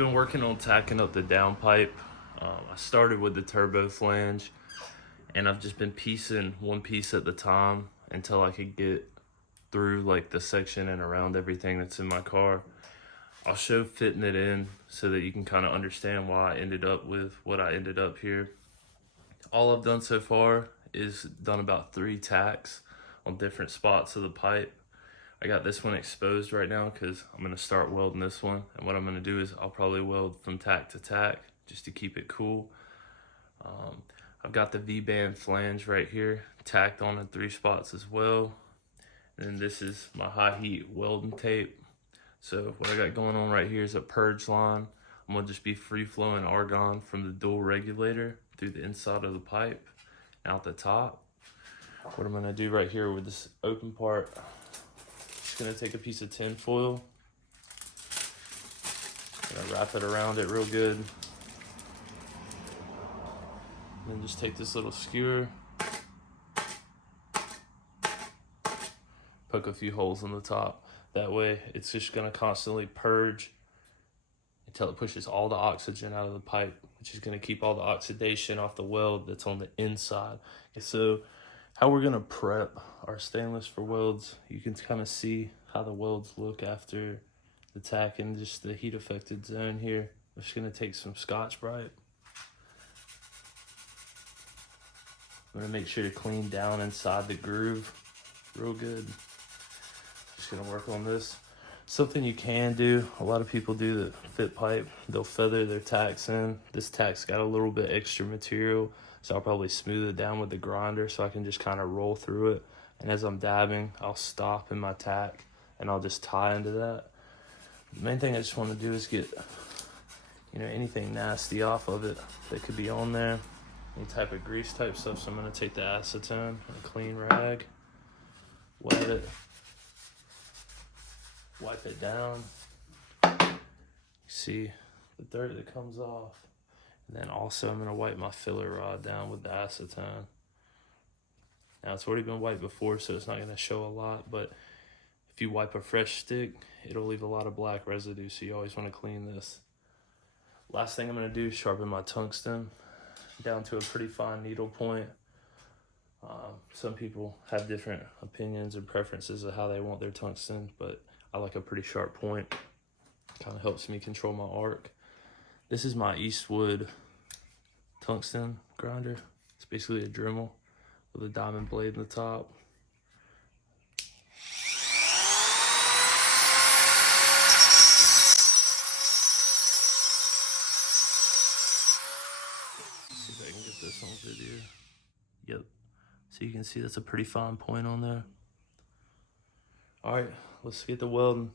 been working on tacking up the downpipe. I started with the turbo flange, and I've just been piecing one piece at the time until I could get through like the section and around everything that's in my car. I'll show fitting it in so that you can kind of understand why I ended up with what I ended up here. All I've done so far is done about 3 tacks on different spots of the pipe. I got this one exposed right now because I'm going to start welding this one. And what I'm going to do is I'll probably weld from tack to tack just to keep it cool. I've got the V-band flange right here tacked on in 3 spots as well. And then this is my high heat welding tape. So what I got going on right here is a purge line. I'm going to just be free flowing argon from the dual regulator through the inside of the pipe and out the top. What I'm going to do right here with this open part, gonna take a piece of tin foil, gonna wrap it around it real good, and then just take this little skewer, poke a few holes in the top. That way it's just gonna constantly purge until it pushes all the oxygen out of the pipe, which is gonna keep all the oxidation off the weld that's on the inside. And so how we're gonna prep our stainless for welds, you can kind of see how the welds look after the tack and just the heat affected zone here. I'm just gonna take some Scotch-Brite. I'm gonna make sure to clean down inside the groove real good. Just gonna work on this. Something you can do, a lot of people do the fit pipe, they'll feather their tacks in. This tack's got a little bit extra material, so I'll probably smooth it down with the grinder so I can just kind of roll through it. And as I'm dabbing, I'll stop in my tack and I'll just tie into that. The main thing I just want to do is get, anything nasty off of it that could be on there, any type of grease type stuff. So I'm going to take the acetone and a clean rag, wet it, wipe it down. See the dirt that comes off. And then also I'm going to wipe my filler rod down with the acetone. Now it's already been wiped before, so it's not going to show a lot, but if you wipe a fresh stick, it'll leave a lot of black residue, so you always want to clean this. Last thing I'm going to do is sharpen my tungsten down to a pretty fine needle point. Some people have different opinions and preferences of how they want their tungsten, but I like a pretty sharp point. Kind of helps me control my arc. This is my Eastwood tungsten grinder. It's basically a Dremel with a diamond blade in the top. Let's see if I can get this on video. Yep. So you can see that's a pretty fine point on there. All right, let's get the welding.